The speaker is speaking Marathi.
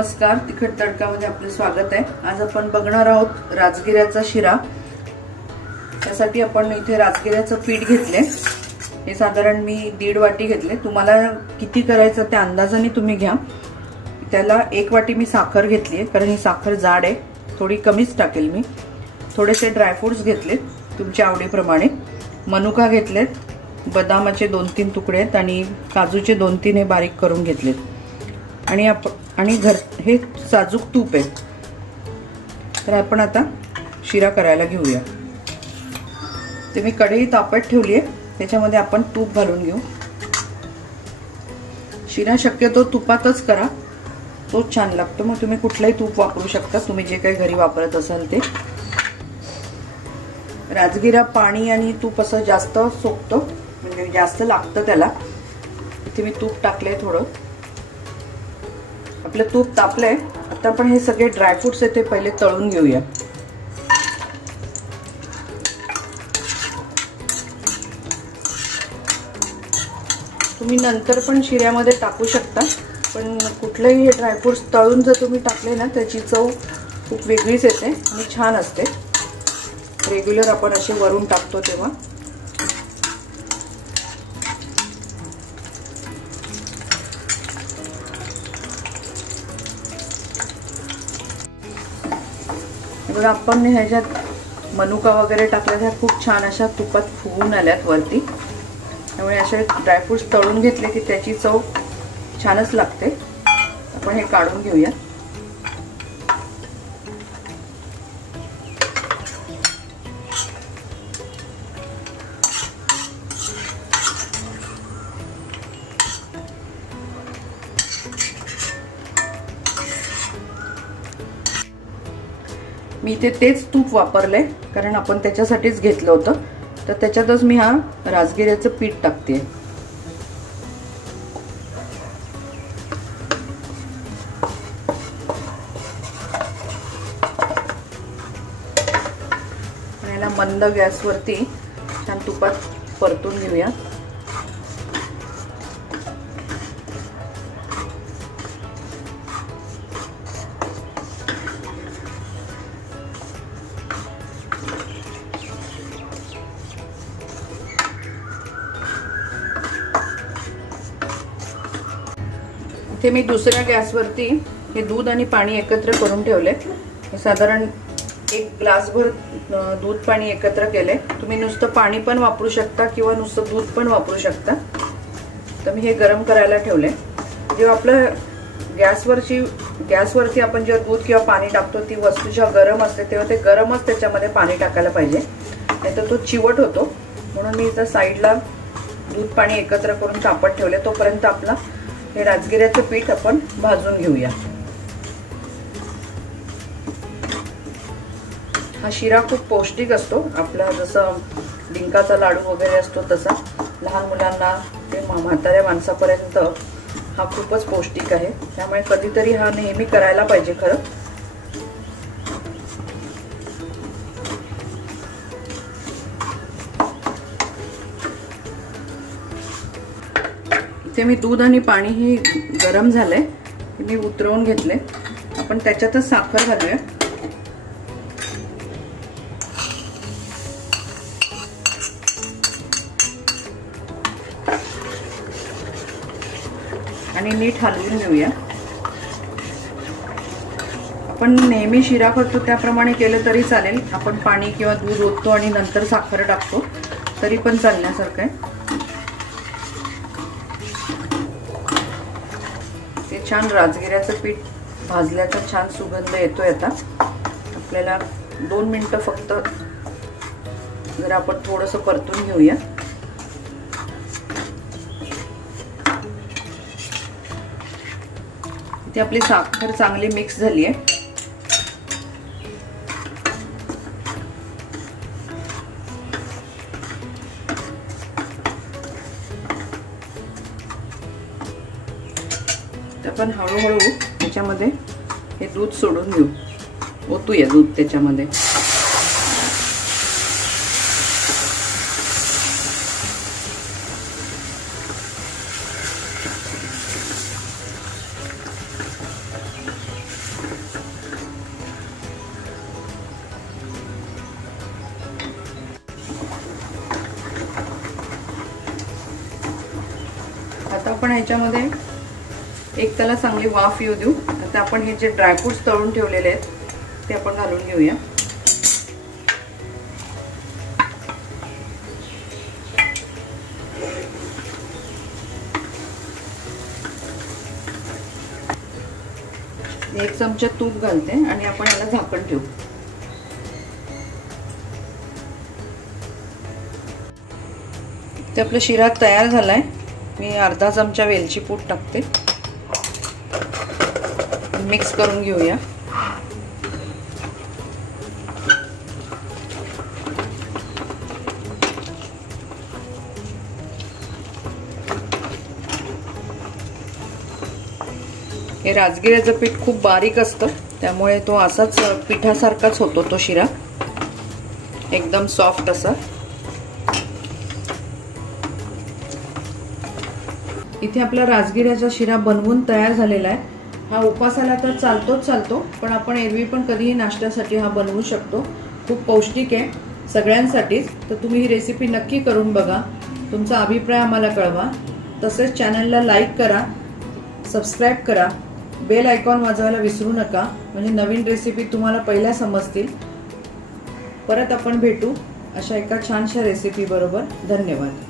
नमस्कार, तिखट तडकामध्ये आपले स्वागत आहे। आज आपण बघणार आहोत राजगिऱ्याचा शिरा। त्यासाठी आपण इथे राजगिऱ्याचं पीठ घेतले। हे साधारण मी 1.5 वाटी घेतले। तुम्हाला किती करायचं त्या अंदाजाने तुम्ही घ्या। त्याला 1 वाटी मी साखर घेतली आहे, कारण ही साखर जाड आहे, थोडी कमीच टाकेल मी। थोडेसे ड्रायफ्रुट्स घेतले तुमच्या आवडीप्रमाणे। मनुका घेतलेत, बदामाचे 2-3 तुकडे आहेत आणि काजूचे 2-3 हे बारीक करून घेतलेत। आणि हे साजूक तूप आहे। तर आपण आता शिरा करायला घेऊया। ते मी कढई तापत ठेवली आहे, त्याच्यामध्ये आपण तूप घालून घेऊ। शिरा शक्यतो तुपातच करा, तोच छान लागतो। मग तुम्ही कुठलंही तूप वापरू शकता, तुम्ही जे काही घरी वापरत असाल ते। राजगिरा पाणी आणि तूप असं जास्त सोकतो, म्हणजे जास्त लागतं त्याला। इथे मी तूप टाकलंय थोडं। आपलं तूप तापलंय। आता आपण हे सगळे ड्रायफ्रुट्स आहेत ते पहिले तळून घेऊया। तुम्ही नंतर पण शिऱ्यामध्ये टाकू शकता, पण कुठलेही हे ड्रायफ्रुट्स तळून जर तुम्ही टाकले ना, त्याची चव खूप वेगळीच येते आणि छान असते। रेग्युलर आपण असे वरून टाकतो तेव्हा। बघा, आपण ह्याच्यात मनुका वगैरे टाकल्या, त्या खूप छान अशा तुपात फुगून आल्यात वरती। त्यामुळे असे ड्रायफ्रुट्स तळून घेतले की त्याची चव छानच लागते। आपण हे काढून घेऊया। मी इथे तेच तूप वापरले, कारण आपण त्याच्यासाठीच घेतलं होतं। तर त्याच्यातच मी हा राजगिऱ्याचं पीठ टाकते। याला मंद गॅसवरती छान तुपात परतून घेऊया। इथे मी दुसऱ्या गॅसवरती हे दूध आणि पाणी एकत्र करून ठेवले। हे साधारण 1 ग्लासभर दूध पाणी एकत्र केले। तुम्ही नुसतं पाणी पण वापरू शकता किंवा नुसतं दूध पण वापरू शकता। तर मी हे गरम करायला ठेवले। जेव्हा आपलं गॅसवरती आपण जेव्हा दूध किंवा पाणी टाकतो, ती वस्तू जेव्हा गरम असते तेव्हा ते गरमच त्याच्यामध्ये पाणी टाकायला पाहिजे, नाहीतर तो चिवट होतो। म्हणून मी इथं साईडला दूध पाणी एकत्र करून तापत ठेवले। तोपर्यंत आपला हे राजगिऱ्याचं पीठ आपण भाजून घेऊया। हा शिरा खूप पौष्टिक असतो आपला, जसं डिंकाचा लाडू वगैरे असतो तसा। लहान मुलांना ते म्हाताऱ्या माणसापर्यंत हा खूपच पौष्टिक आहे। त्यामुळे कधीतरी हा नेहमी करायला पाहिजे खरं। इथे मी दूध आणि पाणी ही गरम झालंय, मी उतरवून घेतले। आपण त्याच्यातच साखर घालूया। आणि नीट हलवून घेऊया। आपण नेहमी शिरा करतो त्याप्रमाणे केलं तरी चालेल। आपण पाणी किंवा दूध ओततो आणि नंतर साखर टाकतो तरी पण चालण्यासारखं आहे। छान राजगिऱ्याचं पीठ भाजल्याचा छान सुगंध येतोय। आता आपल्याला 2 मिनिटं फक्त जरा आपण थोडंसं परतून घेऊया। इथे आपली साखर चांगली मिक्स झाली आहे। आपण हळूहळू त्याच्यामध्ये हे दूध सोडून घेऊ, ओतूया दूध त्याच्यामध्ये। आपण ह्याच्यामध्ये एक त्याला चांगली वाफ येऊ देऊ. आता आपण हे जे ड्रायफ्रुट्स तळून ठेवलेले आहेत ते आपण घालून घेऊया. एक चमचा तूप घालते आणि आपण याला झाकण ठेवू. ते आपला शिरा तयार झालाय. मी अर्धा चमचा वेलची पूड टाकते. मिक्स करून घेऊया. हे राजगिऱ्याचं पीठ खूप बारीक असतं त्यामुळे तो असाच पिठासारखाच होतो तो शिरा, एकदम सॉफ्ट असा. इथे आपला राजगिऱ्याचा शिरा बनवून तयार झालेला आहे. हा उपासाला तर चालतो, पण आपण एरवी पण कधीही नाश्त्यासाठी हा बनवू शकतो. खूप पौष्टिक आहे सगळ्यांसाठीच. तर तुम्ही ही रेसिपी नक्की करून बघा. तुमचा अभिप्राय आम्हाला कळवा. तसेच चॅनलला लाईक करा, सबस्क्राईब करा, बेल आयकॉन वाजवायला विसरू नका, म्हणजे नवीन रेसिपी तुम्हाला पहिल्या समजतील. परत आपण भेटू अशा एका छानशा रेसिपी बरोबर. धन्यवाद.